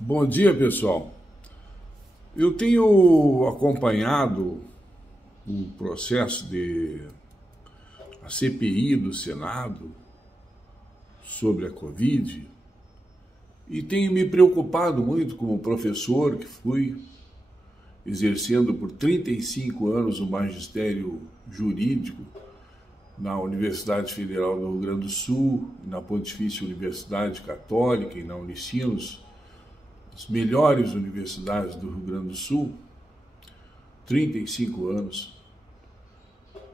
Bom dia, pessoal. Eu tenho acompanhado o processo a CPI do Senado sobre a Covid e tenho me preocupado muito como professor que fui, exercendo por 35 anos o magistério jurídico na Universidade Federal do Rio Grande do Sul, na Pontifícia Universidade Católica e na Unicinos, as melhores universidades do Rio Grande do Sul, 35 anos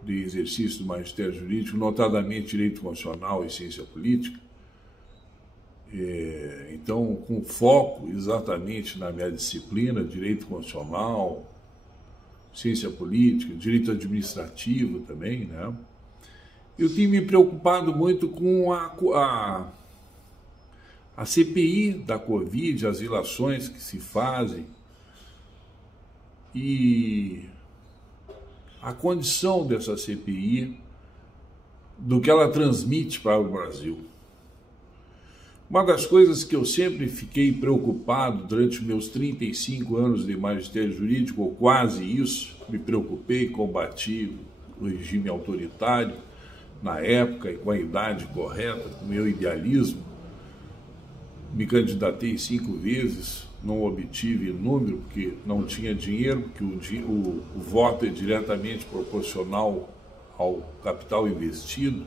de exercício do magistério jurídico, notadamente direito constitucional e ciência política. Então, com foco exatamente na minha disciplina, direito constitucional, ciência política, direito administrativo também, né? Eu tenho me preocupado muito com a CPI da Covid, as ilações que se fazem e a condição dessa CPI, do que ela transmite para o Brasil. Uma das coisas que eu sempre fiquei preocupado durante meus 35 anos de magistério jurídico, ou quase isso, me preocupei, combati o regime autoritário na época e com a idade correta, com o meu idealismo. Me candidatei 5 vezes, não obtive número, porque não tinha dinheiro, porque o voto é diretamente proporcional ao capital investido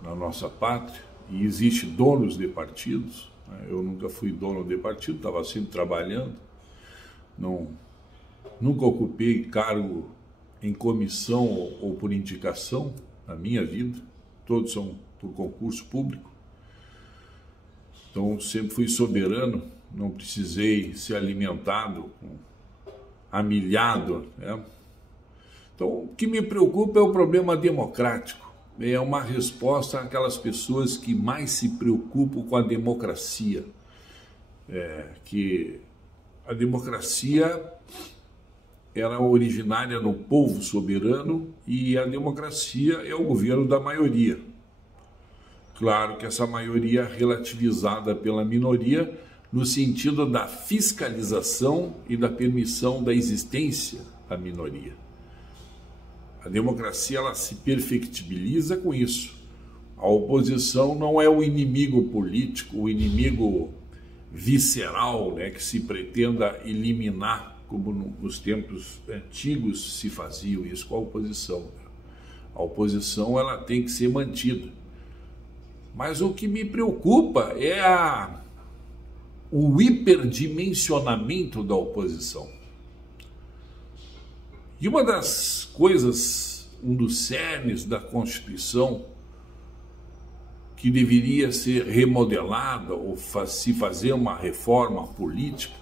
na nossa pátria, e existe donos de partidos. Eu nunca fui dono de partido, estava sempre trabalhando, nunca ocupei cargo em comissão ou por indicação na minha vida, todos são por concurso público. Então, sempre fui soberano, não precisei ser alimentado, amilhado, né? Então, o que me preocupa é o problema democrático. É uma resposta àquelas pessoas que mais se preocupam com a democracia. Que a democracia era originária no povo soberano e a democracia é o governo da maioria. Claro que essa maioria é relativizada pela minoria no sentido da fiscalização e da permissão da existência da minoria. A democracia ela se perfectibiliza com isso. A oposição não é o inimigo político, o inimigo visceral, né, que se pretenda eliminar, como nos tempos antigos se fazia isso com a oposição. A oposição ela tem que ser mantida. Mas o que me preocupa é o hiperdimensionamento da oposição. E uma das coisas, um dos cernes da Constituição, que deveria ser remodelada ou se fazer uma reforma política,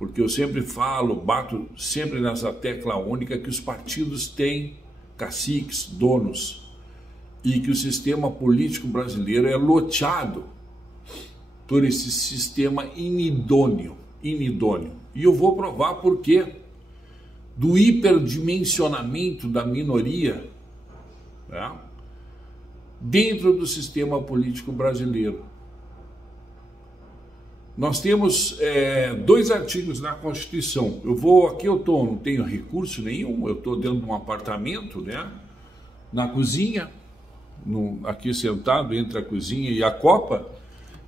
porque eu sempre falo, bato sempre nessa tecla única que os partidos têm caciques, donos, e que o sistema político brasileiro é loteado por esse sistema inidôneo. E eu vou provar por quê. Do hiperdimensionamento da minoria, né, dentro do sistema político brasileiro. Nós temos 2 artigos na Constituição. Não tenho recurso nenhum, eu estou dentro de um apartamento, né, na cozinha, aqui sentado entre a cozinha e a copa,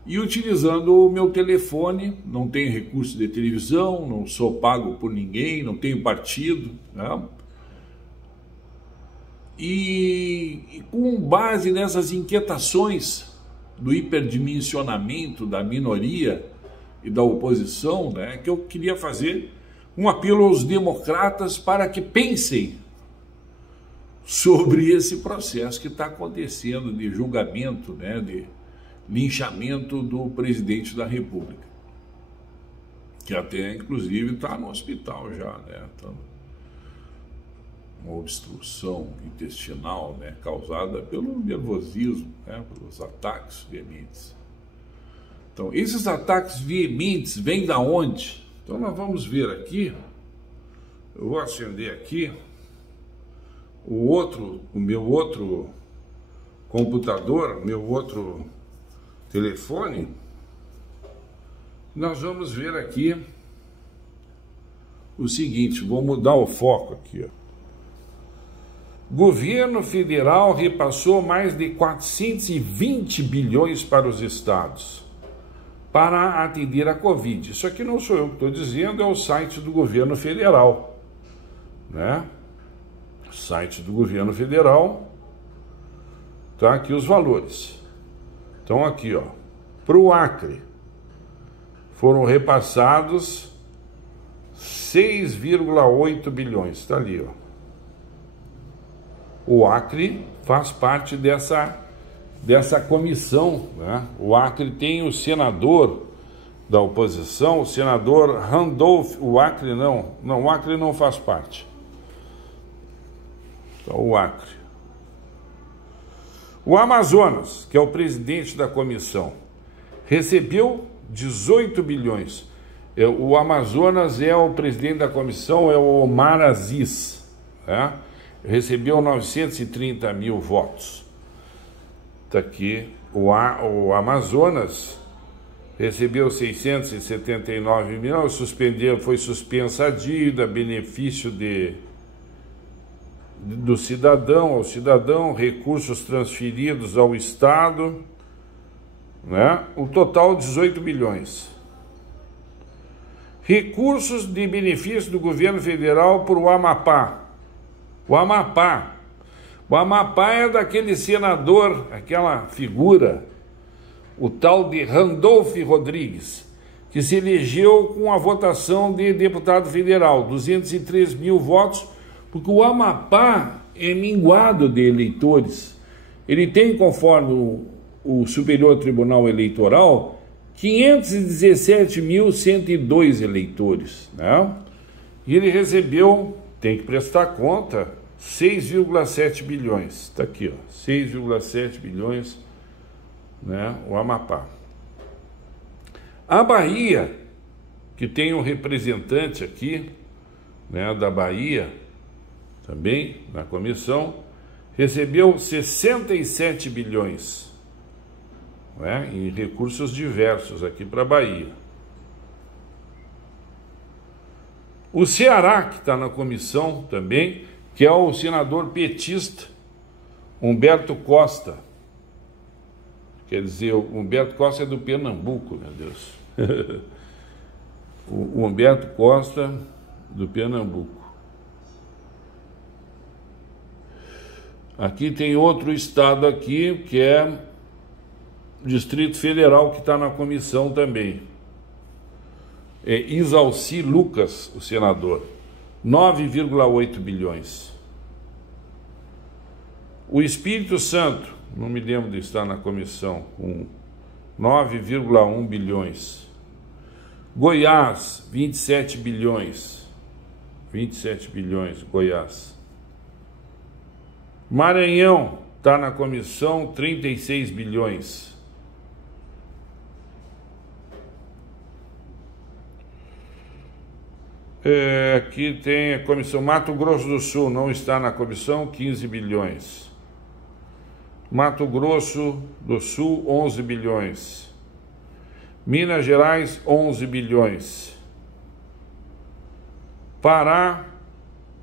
e utilizando o meu telefone. Não tenho recurso de televisão, não sou pago por ninguém, não tenho partido, né? E com base nessas inquietações do hiperdimensionamento da minoria e da oposição, né, que eu queria fazer um apelo aos democratas para que pensem sobre esse processo que está acontecendo de julgamento, né, de linchamento do presidente da República, que até inclusive está no hospital já, né? Tá uma obstrução intestinal, né, causada pelo nervosismo, né, pelos ataques veementes. Então, esses ataques veementes vêm da onde? Então, nós vamos ver aqui. Eu vou acender aqui o meu outro computador, meu outro telefone, Nós vamos ver aqui o seguinte, vou mudar o foco aqui, ó. Governo federal repassou mais de 420 bilhões para os estados para atender a Covid. Isso aqui não sou eu que estou dizendo, é o site do governo federal, né? O site do governo federal, tá aqui os valores. Então aqui, ó, para o Acre foram repassados 6,8 bilhões, está ali, ó. O Acre faz parte dessa comissão, né? O Acre tem o senador da oposição, o senador Randolph, o Acre não faz parte. Então, o Acre. O Amazonas, que é o presidente da comissão, recebeu 18 bilhões. O Amazonas é o presidente da comissão, é o Omar Aziz, né? Recebeu 930 mil votos. Está aqui, o Amazonas recebeu 679 milhões, foi suspensa a dívida, benefício do cidadão ao cidadão, recursos transferidos ao Estado, né? O total 18 bilhões. Recursos de benefício do governo federal para o Amapá. O Amapá é daquele senador, aquela figura, o tal de Randolph Rodrigues, que se elegeu com a votação de deputado federal, 203 mil votos, porque o Amapá é minguado de eleitores. Ele tem, conforme o Superior Tribunal Eleitoral, 517.102 eleitores, né? E ele recebeu, tem que prestar conta, 6,7 bilhões, está aqui, ó, 6,7 bilhões, né, o Amapá. A Bahia, que tem um representante aqui, né, da Bahia, também na comissão, recebeu 67 bilhões, né, em recursos diversos aqui para a Bahia. O Ceará, que está na comissão também, que é o senador petista Humberto Costa. Quer dizer, o Humberto Costa é do Pernambuco, meu Deus. O Humberto Costa do Pernambuco. Aqui tem outro estado aqui, que é Distrito Federal, que está na comissão também. É Isalci Lucas, o senador. 9,8 bilhões. O Espírito Santo, não me lembro de estar na comissão, com 9,1 bilhões. Goiás, 27 bilhões. 27 bilhões, Goiás. Maranhão está na comissão, 36 bilhões. Aqui tem a comissão Mato Grosso do Sul, não está na comissão, 15 bilhões. Mato Grosso do Sul, 11 bilhões. Minas Gerais, 11 bilhões. Pará,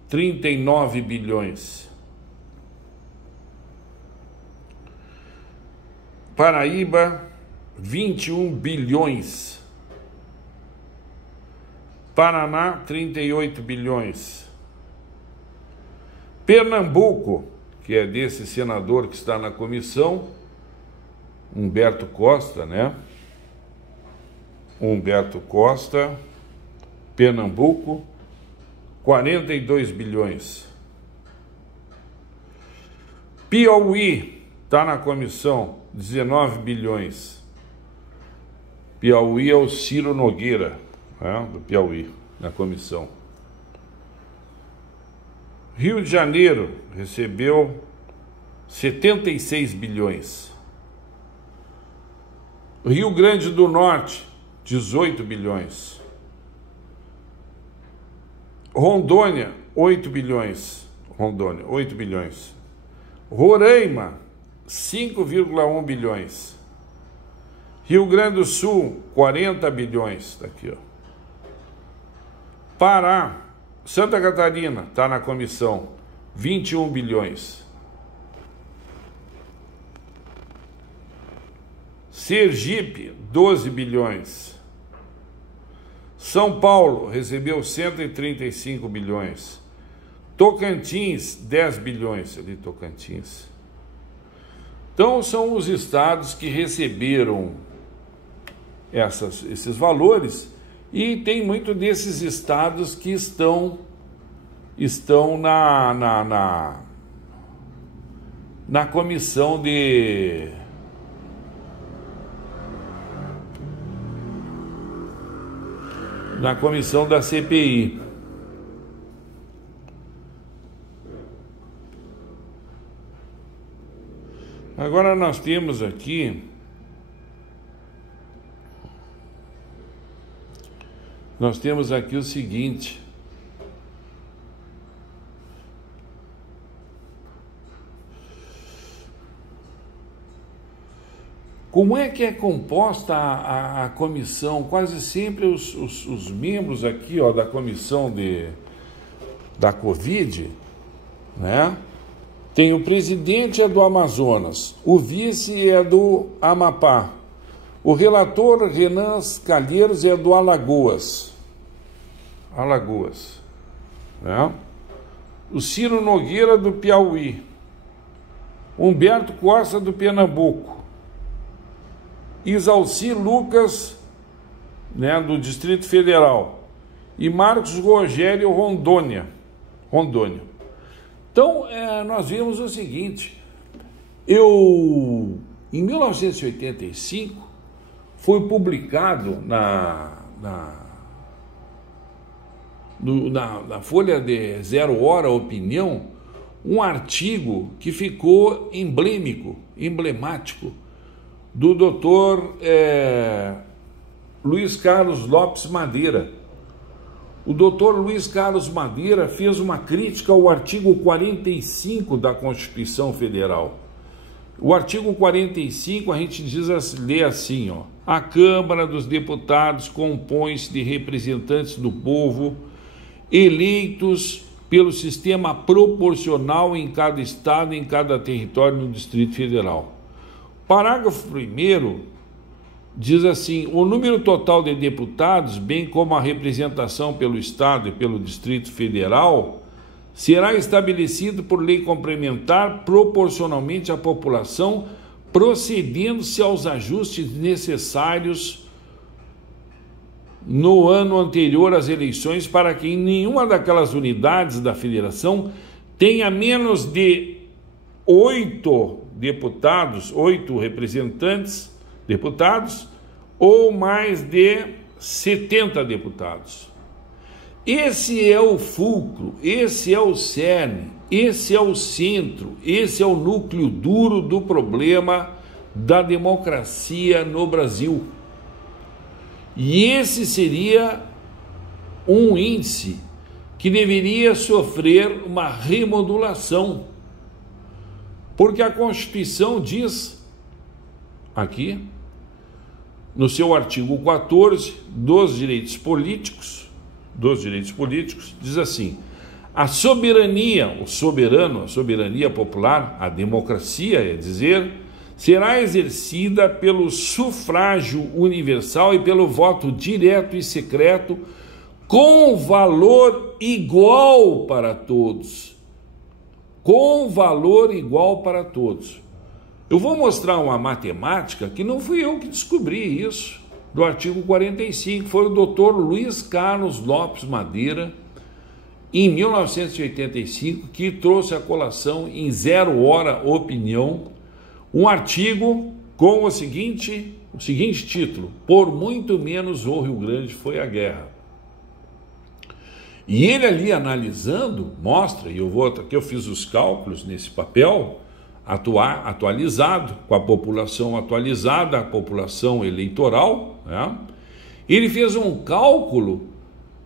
39 bilhões. Paraíba, 21 bilhões. Paraná, 38 bilhões. Pernambuco, que é desse senador que está na comissão, Humberto Costa, né? Humberto Costa, Pernambuco, 42 bilhões. Piauí, está na comissão, 19 bilhões. Piauí é o Ciro Nogueira, né, do Piauí, na comissão. Rio de Janeiro recebeu 76 bilhões. Rio Grande do Norte, 18 bilhões. Rondônia, 8 bilhões. Rondônia, 8 bilhões. Roraima, 5,1 bilhões. Rio Grande do Sul, 40 bilhões, está aqui, ó. Pará, Santa Catarina, está na comissão, 21 bilhões. Sergipe, 12 bilhões. São Paulo recebeu 135 bilhões. Tocantins, 10 bilhões, ali Tocantins. Então, são os estados que receberam esses valores, e tem muito desses estados que estão na comissão da CPI. Agora nós temos aqui o seguinte: como é que é composta a comissão? Quase sempre os membros aqui, ó, da comissão da Covid, né? Tem o presidente é do Amazonas, o vice é do Amapá, o relator Renan Calheiros é do Alagoas, né? O Ciro Nogueira do Piauí, Humberto Costa do Pernambuco, Isalci Lucas, né, do Distrito Federal, e Marcos Rogério Rondônia. Então, nós vimos o seguinte: em 1985, foi publicado na Folha de 0 Hora Opinião um artigo que ficou emblemático, do doutor Luiz Carlos Lopes Madeira. O doutor Luiz Carlos Madeira fez uma crítica ao artigo 45 da Constituição Federal. O artigo 45, a gente lê assim, ó: a Câmara dos Deputados compõe-se de representantes do povo eleitos pelo sistema proporcional em cada estado e em cada território no Distrito Federal. Parágrafo 1º diz assim: o número total de deputados, bem como a representação pelo Estado e pelo Distrito Federal, será estabelecido por lei complementar proporcionalmente à população, procedendo-se aos ajustes necessários no ano anterior às eleições, para que em nenhuma daquelas unidades da federação tenha menos de 8 deputados, 8 deputados, ou mais de 70 deputados. Esse é o fulcro, esse é o cerne, esse é o centro, esse é o núcleo duro do problema da democracia no Brasil. E esse seria um índice que deveria sofrer uma remodulação, porque a Constituição diz aqui, no seu artigo 14 dos direitos políticos, diz assim: a soberania, o soberano, a soberania popular, a democracia, é dizer, será exercida pelo sufrágio universal e pelo voto direto e secreto, com valor igual para todos. Com valor igual para todos. Eu vou mostrar uma matemática que não fui eu que descobri isso, do artigo 45, foi o doutor Luiz Carlos Lopes Madeira, em 1985, que trouxe à colação em 0 Hora Opinião, um artigo com o seguinte título: por muito menos o Rio Grande foi a guerra. E ele ali analisando, mostra, e aqui eu fiz os cálculos nesse papel, atualizado, com a população atualizada, a população eleitoral, né? Ele fez um cálculo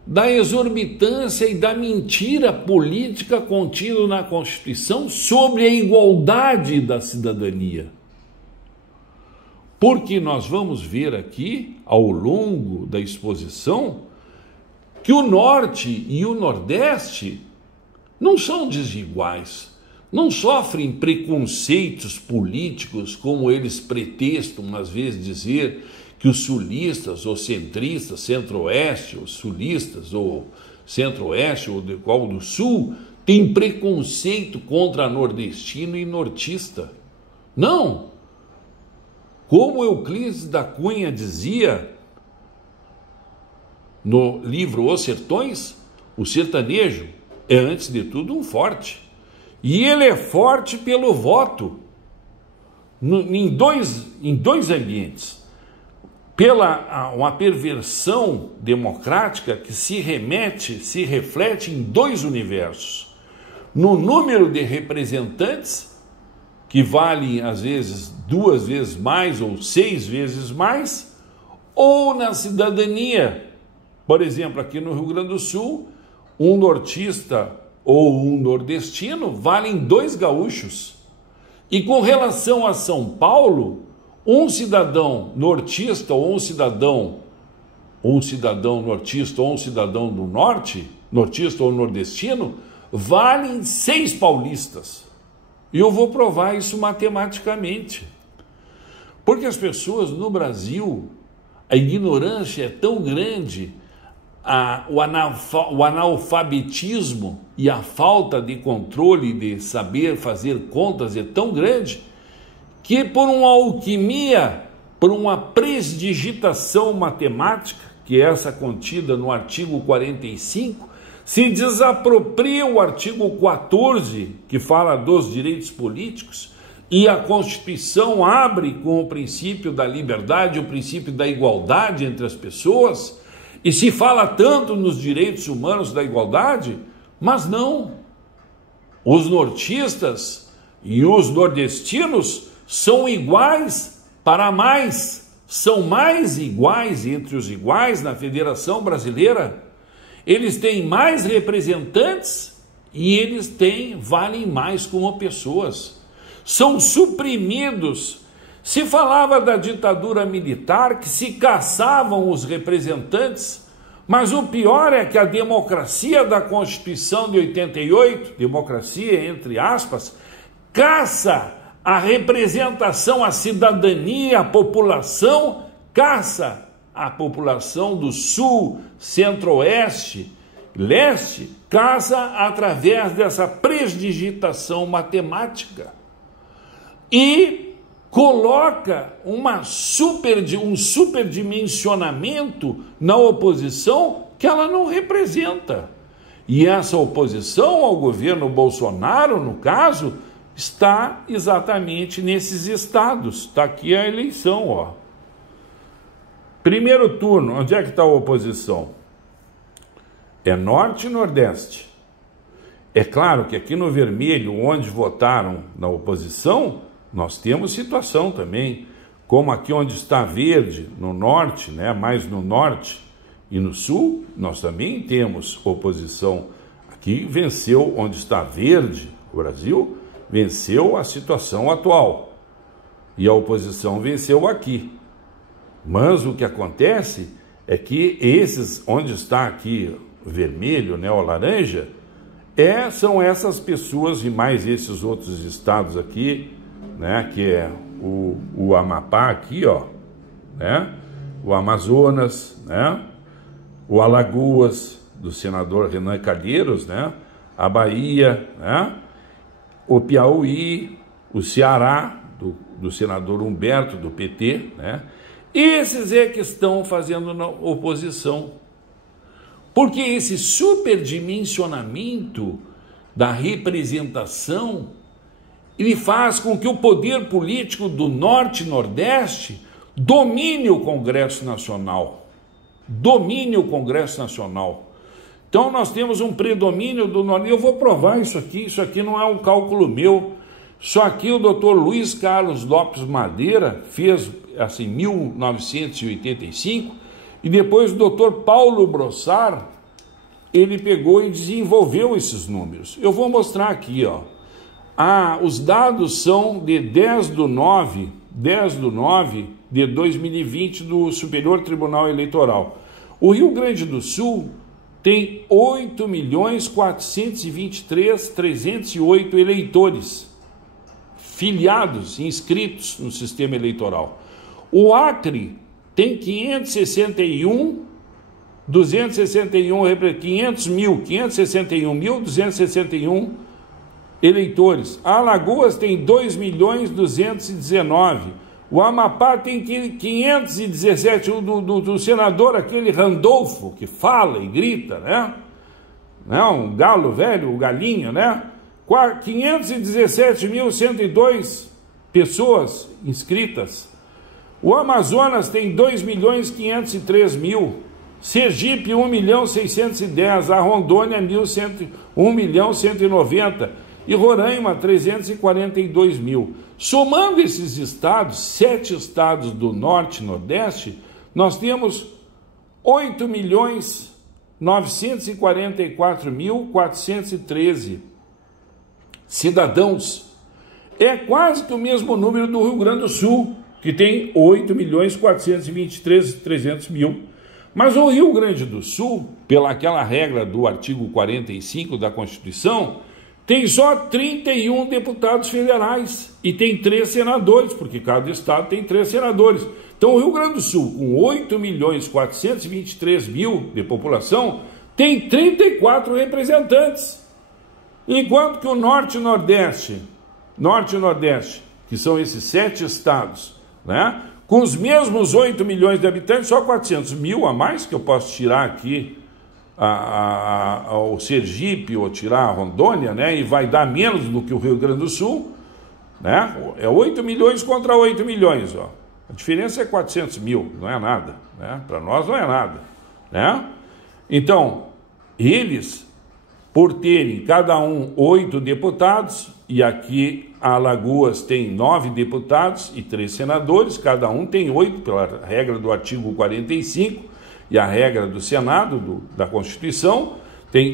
da exorbitância e da mentira política contida na Constituição sobre a igualdade da cidadania. Porque nós vamos ver aqui, ao longo da exposição, que o Norte e o Nordeste não são desiguais, não sofrem preconceitos políticos, como eles pretextam, às vezes, dizer que os sulistas ou centristas, centro-oeste, ou sulistas ou centro-oeste ou do sul, têm preconceito contra nordestino e nortista. Não! Como Euclides da Cunha dizia no livro Os Sertões, o sertanejo é, antes de tudo, um forte. E ele é forte pelo voto, em dois ambientes. Pela uma perversão democrática que se reflete em dois universos. No número de representantes, que valem às vezes 2 vezes mais ou 6 vezes mais, ou na cidadania. Por exemplo, aqui no Rio Grande do Sul, um nortista ou um nordestino valem 2 gaúchos. E com relação a São Paulo, um cidadão nortista ou um cidadão nortista ou um cidadão do norte, nortista ou nordestino, valem 6 paulistas. E eu vou provar isso matematicamente. Porque as pessoas no Brasil, a ignorância é tão grande, o analfabetismo e a falta de controle de saber fazer contas é tão grande, que por uma alquimia, por uma presdigitação matemática, que é essa contida no artigo 45, se desapropria o artigo 14, que fala dos direitos políticos, e a Constituição abre com o princípio da liberdade, o princípio da igualdade entre as pessoas, e se fala tanto nos direitos humanos da igualdade, mas não. Os nortistas e os nordestinos são iguais para mais, são mais iguais entre os iguais na Federação Brasileira. Eles têm mais representantes e eles valem mais como pessoas. São suprimidos. Se falava da ditadura militar, que se caçavam os representantes, mas o pior é que a democracia da Constituição de 88, democracia entre aspas, caça a representação, a cidadania, a população, caça a população do sul, centro-oeste, leste, caça através dessa presdigitação matemática e coloca um superdimensionamento na oposição que ela não representa. E essa oposição ao governo Bolsonaro, no caso, está exatamente nesses estados. Está aqui a eleição, ó. Primeiro turno, onde é que está a oposição? É norte e nordeste. É claro que aqui no vermelho, onde votaram na oposição, nós temos situação também, como aqui onde está verde, no norte, né, mais no norte e no sul, nós também temos oposição. Aqui venceu, onde está verde, o Brasil, venceu a situação atual. E a oposição venceu aqui. Mas o que acontece é que esses, onde está aqui vermelho, né, ou laranja, são essas pessoas e mais esses outros estados aqui, né, que é o Amapá aqui, ó, né, o Amazonas, né, o Alagoas, do senador Renan Calheiros, né, a Bahia, né, o Piauí, o Ceará, do senador Humberto, do PT, né, esses é que estão fazendo oposição. Porque esse superdimensionamento da representação, ele faz com que o poder político do Norte e Nordeste domine o Congresso Nacional. Domine o Congresso Nacional. Então nós temos um predomínio do Norte. Eu vou provar isso aqui não é um cálculo meu. Só aqui o doutor Luiz Carlos Lopes Madeira fez assim, em 1985, e depois o doutor Paulo Brossard, ele pegou e desenvolveu esses números. Eu vou mostrar aqui, ó. Os dados são de 10/9 de 2020 do Superior Tribunal Eleitoral. O Rio Grande do Sul tem 8.423.308 eleitores filiados, inscritos no sistema eleitoral. O Acre tem 561.261 eleitores. A Alagoas tem 2.219.000. O Amapá tem 517, do senador aquele Randolfo, que fala e grita, né? Um galo velho, o galinha, né? 517.102 pessoas inscritas. O Amazonas tem 2.503.000. Sergipe, 1.610.000. A Rondônia, 1.190.000. E Roraima, 342.000. Somando esses estados, 7 estados do Norte e Nordeste, nós temos 8.944.413 cidadãos. É quase que o mesmo número do Rio Grande do Sul, que tem 8.423.300.000. Mas o Rio Grande do Sul, pelaquela regra do artigo 45 da Constituição, tem só 31 deputados federais e tem 3 senadores, porque cada estado tem 3 senadores. Então o Rio Grande do Sul, com 8.423.000 de população, tem 34 representantes. Enquanto que o Norte e Nordeste, que são esses 7 estados, né, com os mesmos 8 milhões de habitantes, só 400.000 a mais, que eu posso tirar aqui o Sergipe ou tirar a Rondônia, né, e vai dar menos do que o Rio Grande do Sul, né? É 8 milhões contra 8 milhões, ó. A diferença é 400.000, não é nada, né? Para nós não é nada, né? Então, eles, por terem cada um 8 deputados, e aqui a Alagoas tem 9 deputados e 3 senadores, cada um tem 8, pela regra do artigo 45, e a regra do Senado, da Constituição,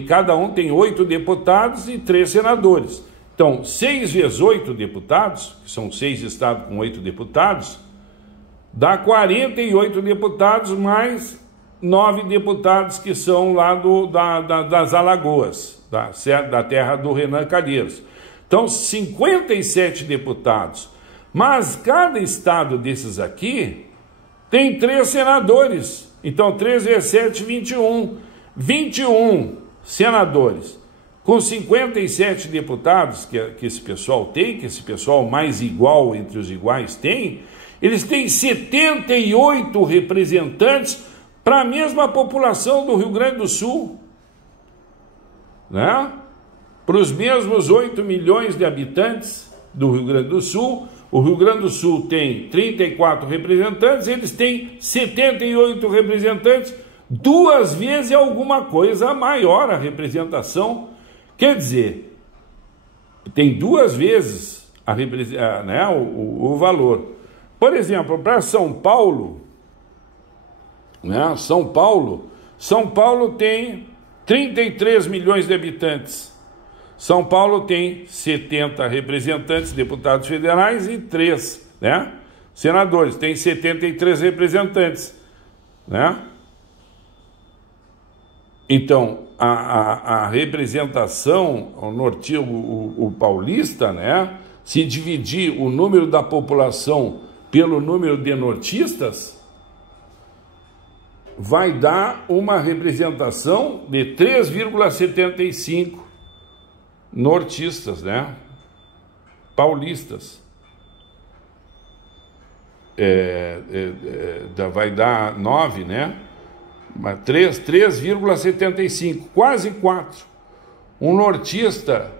cada um tem 8 deputados e 3 senadores. Então, 6 vezes 8 deputados, que são 6 estados com 8 deputados, dá 48 deputados mais 9 deputados que são lá das Alagoas, da terra do Renan Calheiros. Então, 57 deputados. Mas cada estado desses aqui tem 3 senadores. Então, 3 vezes 7, 21. 21 senadores. Com 57 deputados que esse pessoal tem, que esse pessoal mais igual entre os iguais tem, eles têm 78 representantes para a mesma população do Rio Grande do Sul, né? Para os mesmos 8 milhões de habitantes do Rio Grande do Sul. O Rio Grande do Sul tem 34 representantes, eles têm 78 representantes, 2 vezes alguma coisa maior a representação. Quer dizer, tem 2 vezes né, o valor. Por exemplo, para São Paulo, né, São Paulo tem 33 milhões de habitantes. São Paulo tem 70 representantes, deputados federais e 3, né, senadores. Tem 73 representantes, né? Então, a representação, o paulista, né, se dividir o número da população pelo número de nortistas, vai dar uma representação de 3,75 nortistas, né? Paulistas. Vai dar 9, né? 3,75, quase 4. Um nortista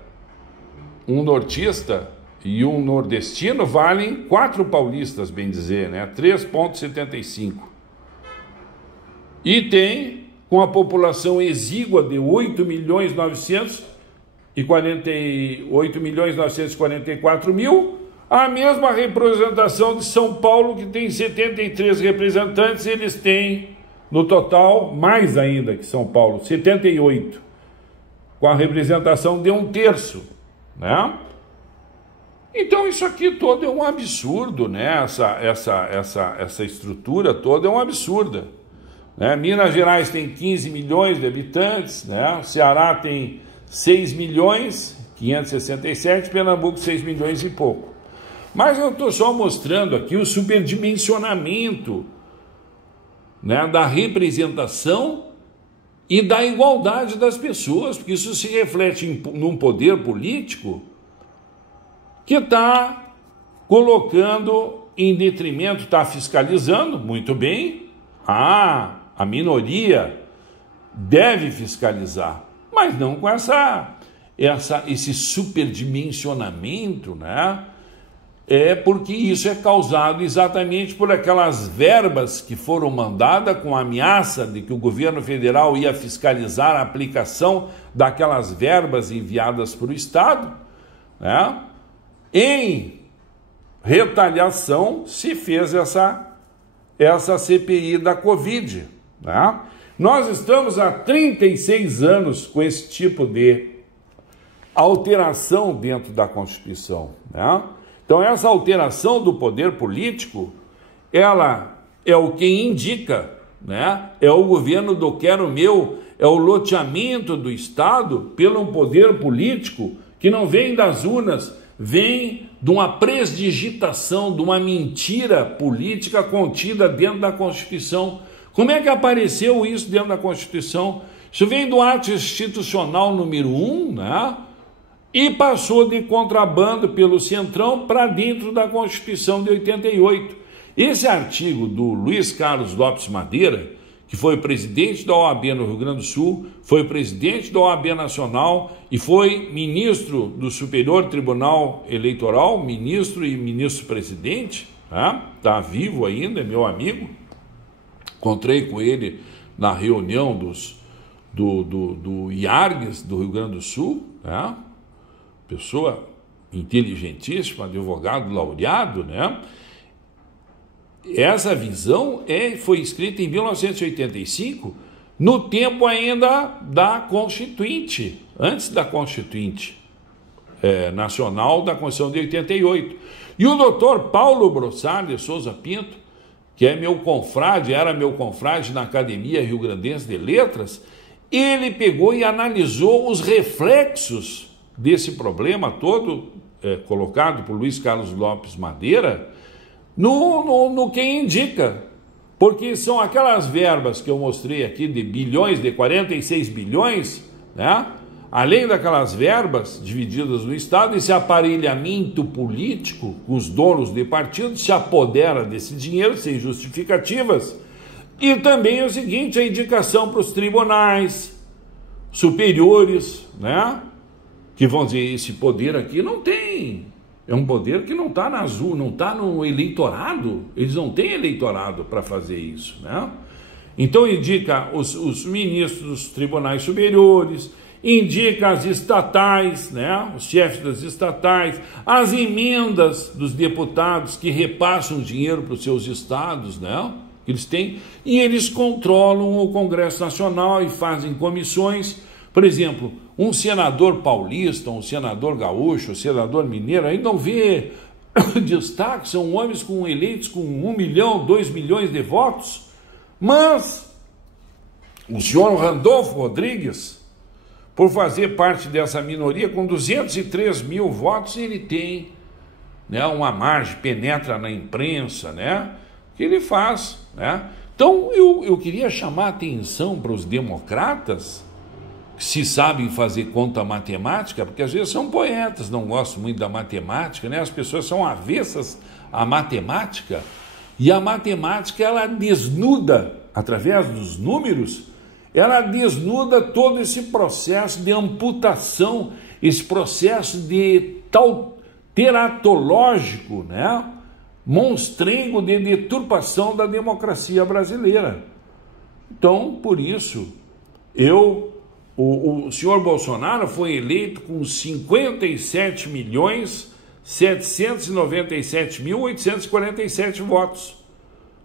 e um nordestino valem 4 paulistas, bem dizer, né? 3,75. E tem, com a população exígua de 8.944.000, a mesma representação de São Paulo, que tem 73 representantes, eles têm, no total, mais ainda que São Paulo, 78, com a representação de 1/3, né? Então isso aqui todo é um absurdo, né? Essa estrutura toda é um absurda, né? Minas Gerais tem 15 milhões de habitantes, né? Ceará tem 6 milhões, 567, Pernambuco 6 milhões e pouco. Mas eu estou só mostrando aqui o superdimensionamento, né, da representação e da igualdade das pessoas, porque isso se reflete num poder político que está colocando em detrimento, está fiscalizando, muito bem, a minoria deve fiscalizar, mas não com esse superdimensionamento, né? É porque isso é causado exatamente por aquelas verbas que foram mandadas com a ameaça de que o governo federal ia fiscalizar a aplicação daquelas verbas enviadas para o Estado, né? Em retaliação se fez essa CPI da Covid, né? Nós estamos há 36 anos com esse tipo de alteração dentro da Constituição, né? Então essa alteração do poder político, ela é o que indica, né? É o governo do quero meu, é o loteamento do Estado pelo poder político que não vem das urnas, vem de uma presdigitação, de uma mentira política contida dentro da Constituição. Como é que apareceu isso dentro da Constituição? Isso vem do ato institucional número 1, né? E passou de contrabando pelo Centrão para dentro da Constituição de 88. Esse artigo do Luiz Carlos Lopes Madeira, que foi presidente da OAB no Rio Grande do Sul, foi presidente da OAB Nacional e foi ministro do Superior Tribunal Eleitoral, ministro e ministro-presidente, tá vivo ainda, é meu amigo. Encontrei com ele na reunião do IARGS do Rio Grande do Sul, né? Pessoa inteligentíssima, advogado laureado, né? Essa visão foi escrita em 1985, no tempo ainda da Constituinte, antes da Constituinte Nacional da Constituição de 88. E o doutor Paulo Brossard de Souza Pinto, que é meu confrade, era meu confrade na Academia Rio Grandense de Letras, ele pegou e analisou os reflexos desse problema todo, colocado por Luiz Carlos Lopes Madeira, no que indica, porque são aquelas verbas que eu mostrei aqui de bilhões, de 46 bilhões, né? Além daquelas verbas divididas no Estado, esse aparelhamento político, os donos de partidos se apodera desse dinheiro sem justificativas, e também é o seguinte, a indicação para os tribunais superiores, né? Que vão dizer, esse poder aqui não tem, é um poder que não está não está no eleitorado, eles não têm eleitorado para fazer isso, né? Então indica os ministros dos tribunais superiores, indica as estatais, né? Os chefes das estatais, as emendas dos deputados que repassam dinheiro para os seus estados, né? Que eles têm, e eles controlam o Congresso Nacional e fazem comissões. Por exemplo, um senador paulista, um senador gaúcho, um senador mineiro, aí não vê destaque, são homens eleitos com 1 milhão, 2 milhões de votos, mas o senhor Randolfo Rodrigues, por fazer parte dessa minoria, com 203 mil votos, ele tem, né, uma margem, penetra na imprensa, né, que ele faz, né? Então eu queria chamar a atenção para os democratas, se sabem fazer conta matemática, porque às vezes são poetas, não gostam muito da matemática, né? As pessoas são avessas à matemática, e a matemática, ela desnuda, através dos números, ela desnuda todo esse processo de amputação, esse processo de tal teratológico, né? Monstrengo de deturpação da democracia brasileira. Então, por isso, o senhor Bolsonaro foi eleito com 57.797.847 votos,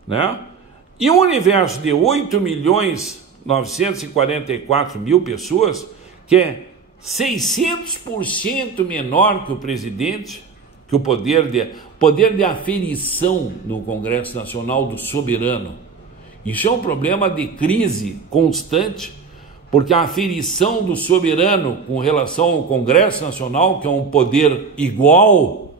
né? E um universo de 8.944.000 pessoas, que é 600% menor que o presidente, que o poder de aferição no Congresso Nacional do soberano, isso é um problema de crise constante, porque a aferição do soberano com relação ao Congresso Nacional, que é um poder igual,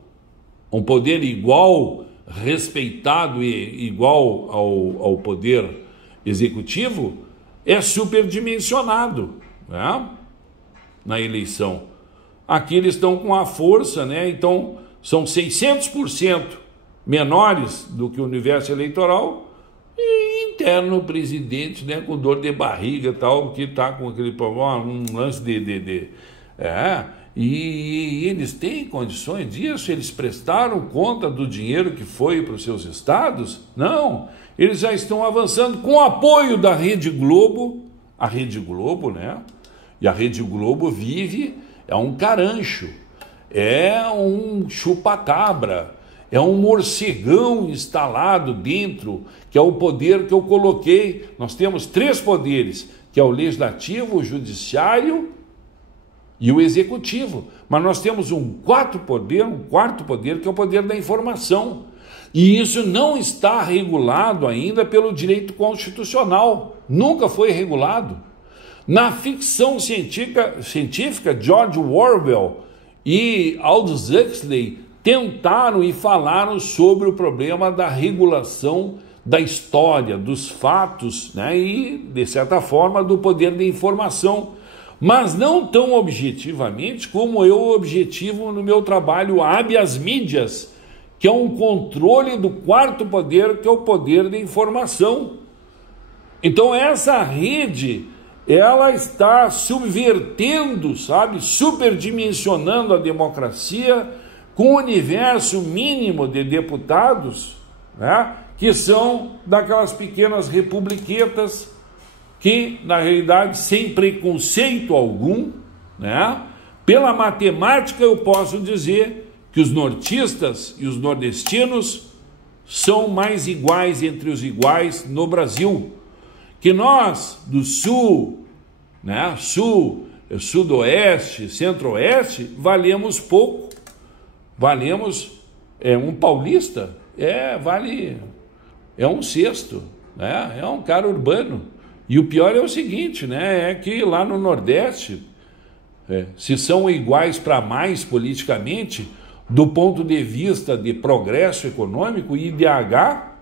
respeitado e igual ao poder executivo, é superdimensionado, né, na eleição. Aqui eles estão com a força, né? Então são 600% menores do que o universo eleitoral, e interno o presidente, né, com dor de barriga e tal, que está com aquele problema, um lance e eles têm condições disso? Eles prestaram conta do dinheiro que foi para os seus estados? Não, eles já estão avançando com o apoio da Rede Globo, a Rede Globo, né? E a Rede Globo vive, é um carancho, é um chupa-cabra, é um morcegão instalado dentro, que é o poder que eu coloquei. Nós temos 3 poderes, que é o legislativo, o judiciário e o executivo. Mas nós temos um quarto poder, que é o poder da informação. E isso não está regulado ainda pelo direito constitucional. Nunca foi regulado. Na ficção científica, George Orwell e Aldous Huxley tentaram e falaram sobre o problema da regulação da história, dos fatos, né, e, de certa forma, do poder de informação, mas não tão objetivamente como eu objetivo no meu trabalho Habeas Mídias, que é um controle do quarto poder, que é o poder de informação. Então essa rede, ela está subvertendo, sabe, superdimensionando a democracia com o universo mínimo de deputados, né, que são daquelas pequenas republiquetas que, na realidade, sem preconceito algum, né, pela matemática eu posso dizer que os nortistas e os nordestinos são mais iguais entre os iguais no Brasil, que nós do sul, né, sudoeste, centro-oeste, valemos pouco, valemos um paulista, vale um sexto, né, é um cara urbano. E o pior é o seguinte, né, é que lá no Nordeste, se são iguais para mais politicamente, do ponto de vista de progresso econômico e IDH,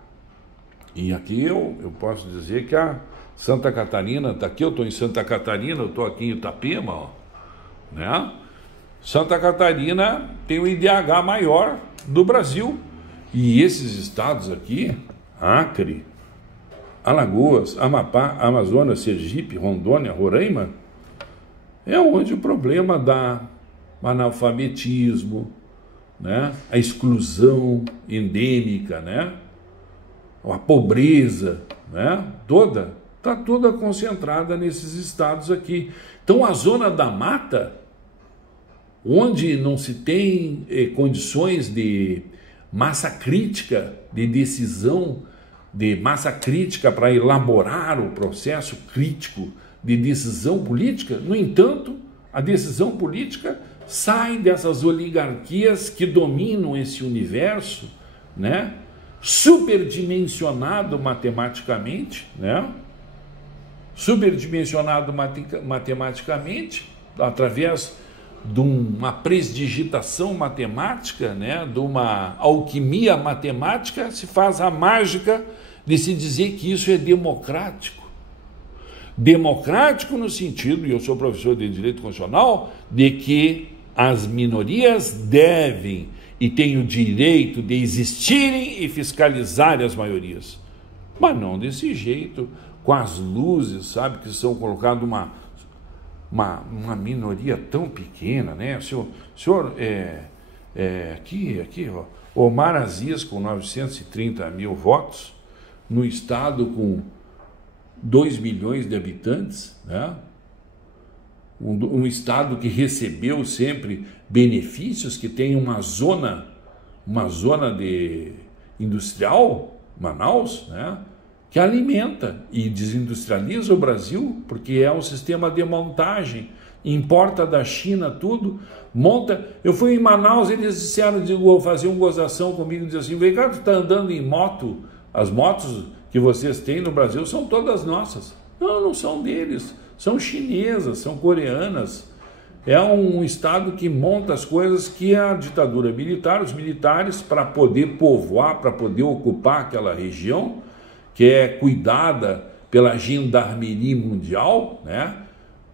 e aqui eu posso dizer que a Santa Catarina está aqui, eu estou em Santa Catarina, eu estou aqui em Itapema, ó, né? Santa Catarina tem o IDH maior do Brasil, e esses estados aqui, Acre, Alagoas, Amapá, Amazonas, Sergipe, Rondônia, Roraima, é onde o problema da analfabetismo, né, a exclusão endêmica, né, a pobreza, né, está toda concentrada nesses estados aqui. Então a zona da mata, onde não se tem condições de massa crítica, de decisão, de massa crítica para elaborar o processo crítico de decisão política, no entanto, a decisão política sai dessas oligarquias que dominam esse universo, né, superdimensionado matematicamente, né, através de uma presdigitação matemática, né, de uma alquimia matemática, se faz a mágica de se dizer que isso é democrático. Democrático no sentido, e eu sou professor de Direito Constitucional, de que as minorias devem e têm o direito de existirem e fiscalizarem as maiorias. Mas não desse jeito, com as luzes, sabe, que são colocadas uma minoria tão pequena, né? O senhor aqui, ó, Omar Aziz com 930 mil votos, no estado com 2 milhões de habitantes, né? Um estado que recebeu sempre benefícios, que tem uma zona de industrial, Manaus, né, que alimenta e desindustrializa o Brasil, porque é um sistema de montagem importa da China tudo, monta. Eu fui em Manaus, eles disseram, faziam gozação comigo, diziam assim, vem cá, tu tá andando em moto, as motos que vocês têm no Brasil são todas nossas. Não, não são deles, são chinesas, são coreanas. É um Estado que monta as coisas que a ditadura militar, os militares, para poder povoar, para poder ocupar aquela região, que é cuidada pela gendarmeria mundial, né?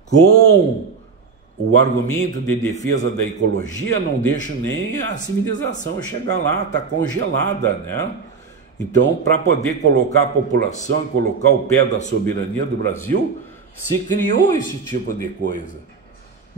Com o argumento de defesa da ecologia, não deixa nem a civilização chegar lá, está congelada, né? Então, para poder colocar a população e colocar o pé da soberania do Brasil, se criou esse tipo de coisa.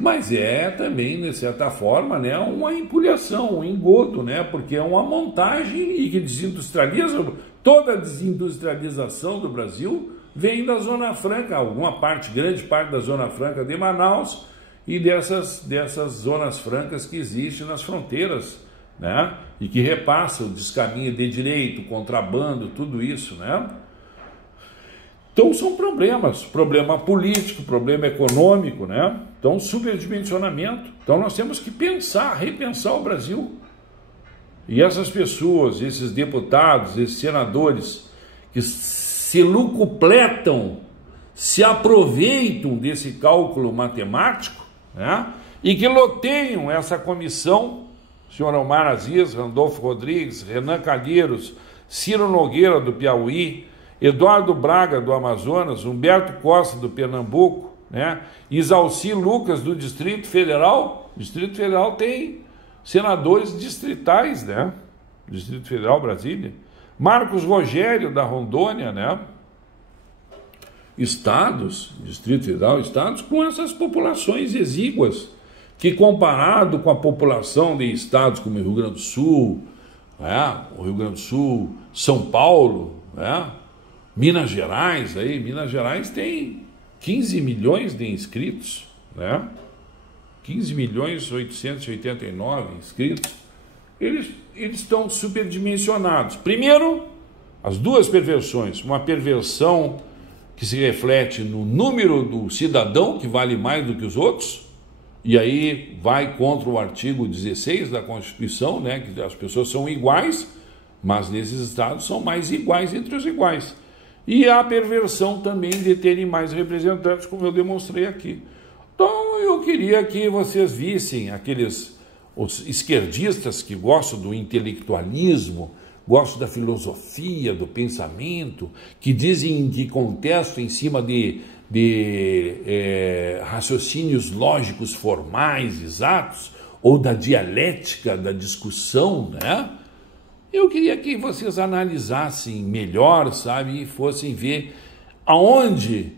Mas é também, de certa forma, né, uma empulhação, um engodo, né, porque é uma montagem e que desindustrializa. Toda a desindustrialização do Brasil vem da Zona Franca, alguma parte, grande parte da Zona Franca de Manaus e dessas zonas francas que existem nas fronteiras, né, e que repassam o descaminho de direito, contrabando, tudo isso, né. Então são problemas, problema político, problema econômico, né? Então superdimensionamento. Então nós temos que pensar, repensar o Brasil. E essas pessoas, esses deputados, esses senadores que se lucupletam, se aproveitam desse cálculo matemático, né? E que loteiam essa comissão, senhor Omar Aziz, Randolfo Rodrigues, Renan Calheiros, Ciro Nogueira do Piauí, Eduardo Braga, do Amazonas, Humberto Costa, do Pernambuco, né? Isalci Lucas, do Distrito Federal. O Distrito Federal tem senadores distritais, né? Distrito Federal, Brasília. Marcos Rogério, da Rondônia, né? Estados, Distrito Federal, estados com essas populações exíguas, que comparado com a população de estados como o Rio Grande do Sul, né? O Rio Grande do Sul, São Paulo, né? Minas Gerais tem 15 milhões de inscritos, né? 15 milhões 889 inscritos. Eles estão superdimensionados. Primeiro, as duas perversões. Uma perversão que se reflete no número do cidadão, que vale mais do que os outros, e aí vai contra o artigo 16 da Constituição, né? Que as pessoas são iguais, mas nesses estados são mais iguais entre os iguais. E a perversão também de terem mais representantes, como eu demonstrei aqui. Então, eu queria que vocês vissem os esquerdistas que gostam do intelectualismo, gostam da filosofia, do pensamento, que dizem que contestam em cima de raciocínios lógicos formais, exatos, ou da dialética, da discussão, né? Eu queria que vocês analisassem melhor, sabe, e fossem ver aonde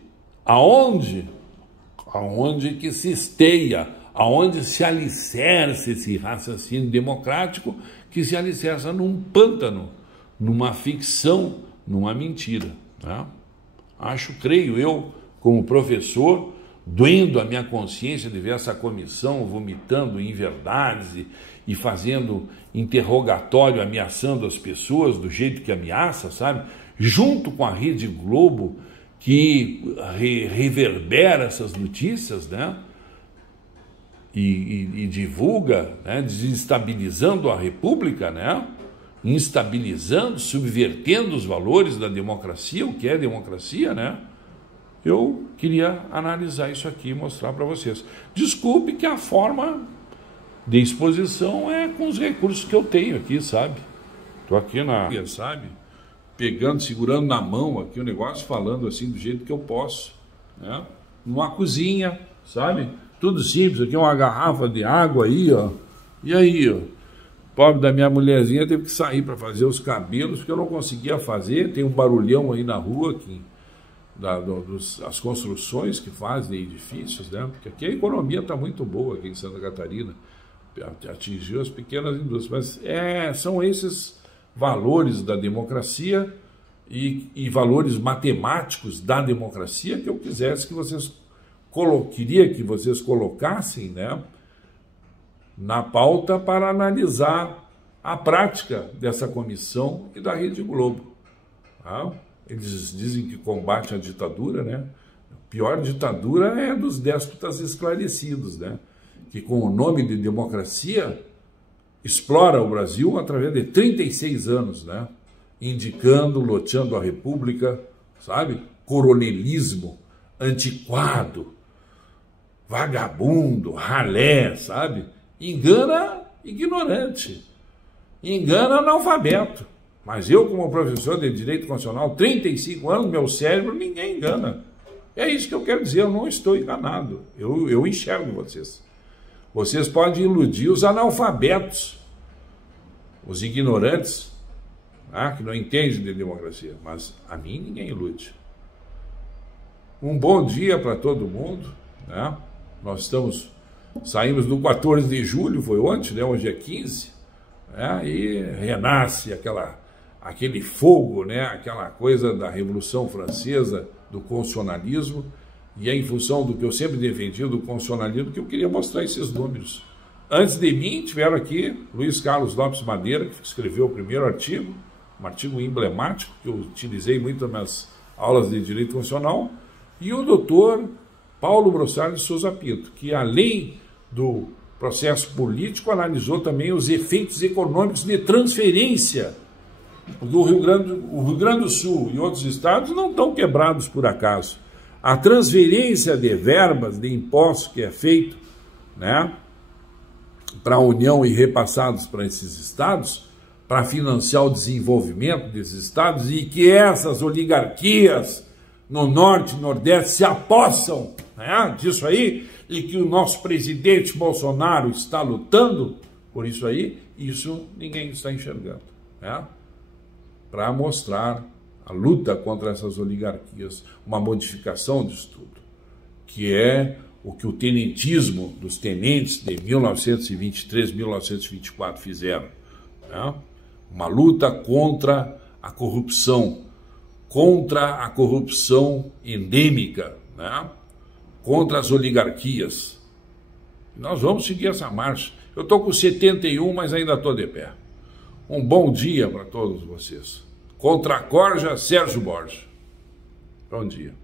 que se esteia, aonde se alicerça esse raciocínio democrático, que se alicerça num pântano, numa ficção, numa mentira, né? Creio eu, como professor, doendo a minha consciência de ver essa comissão vomitando inverdades e fazendo interrogatório, ameaçando as pessoas do jeito que ameaça, sabe? Junto com a Rede Globo, que reverbera essas notícias, né? E divulga, né? Desestabilizando a República, né? Instabilizando, subvertendo os valores da democracia, o que é democracia, né? Eu queria analisar isso aqui e mostrar para vocês. Desculpe que a forma de exposição é com os recursos que eu tenho aqui, sabe? Estou aqui sabe? Pegando, segurando na mão aqui o negócio, falando assim do jeito que eu posso, né? Numa cozinha, sabe? Tudo simples, aqui uma garrafa de água aí, ó. E aí, ó. Pobre da minha mulherzinha teve que sair para fazer os cabelos, que eu não conseguia fazer. Tem um barulhão aí na rua aqui. As construções que fazem edifícios, né? Porque aqui a economia está muito boa aqui em Santa Catarina, atingiu as pequenas indústrias, mas são esses valores da democracia e valores matemáticos da democracia que eu quisesse que vocês queria que vocês colocassem, né, na pauta para analisar a prática dessa comissão e da Rede Globo, tá? Eles dizem que combate a ditadura, né? pior ditadura é dos déspotas esclarecidos, né? Que com o nome de democracia explora o Brasil através de 36 anos, né? Indicando, loteando a república, sabe? Coronelismo, antiquado, vagabundo, ralé, sabe? Engana ignorante, engana analfabeto. Mas eu, como professor de Direito Constitucional, 35 anos, meu cérebro, ninguém engana. É isso que eu quero dizer, eu não estou enganado. Eu enxergo vocês. Vocês podem iludir os analfabetos, os ignorantes, que não entendem de democracia, mas a mim ninguém ilude. Um bom dia para todo mundo, né? Nós saímos do 14 de julho, foi ontem, né? Hoje é 15, né? E renasce aquele fogo, né? Aquela coisa da Revolução Francesa, do constitucionalismo, e é em função do que eu sempre defendi, do constitucionalismo, que eu queria mostrar esses números. Antes de mim, tiveram aqui Luiz Carlos Lopes Madeira, que escreveu o primeiro artigo, um artigo emblemático, que eu utilizei muito nas minhas aulas de Direito Constitucional, e o doutor Paulo Brossard de Souza Pinto, que além do processo político, analisou também os efeitos econômicos de transferência do Rio Grande do Sul e outros estados não estão quebrados por acaso. A transferência de verbas, de impostos que é feito, né, para a União e repassados para esses estados, para financiar o desenvolvimento desses estados, e que essas oligarquias no Norte e Nordeste se apossam, né, disso aí, e que o nosso presidente Bolsonaro está lutando por isso aí, isso ninguém está enxergando, né? Para mostrar a luta contra essas oligarquias, uma modificação disso tudo, que é o que o tenentismo dos tenentes de 1923, 1924 fizeram, né? Uma luta contra a corrupção endêmica, né? Contra as oligarquias. Nós vamos seguir essa marcha. Eu estou com 71, mas ainda estou de pé. Um bom dia para todos vocês. Contra a Corja, Sérgio Borges. Bom dia.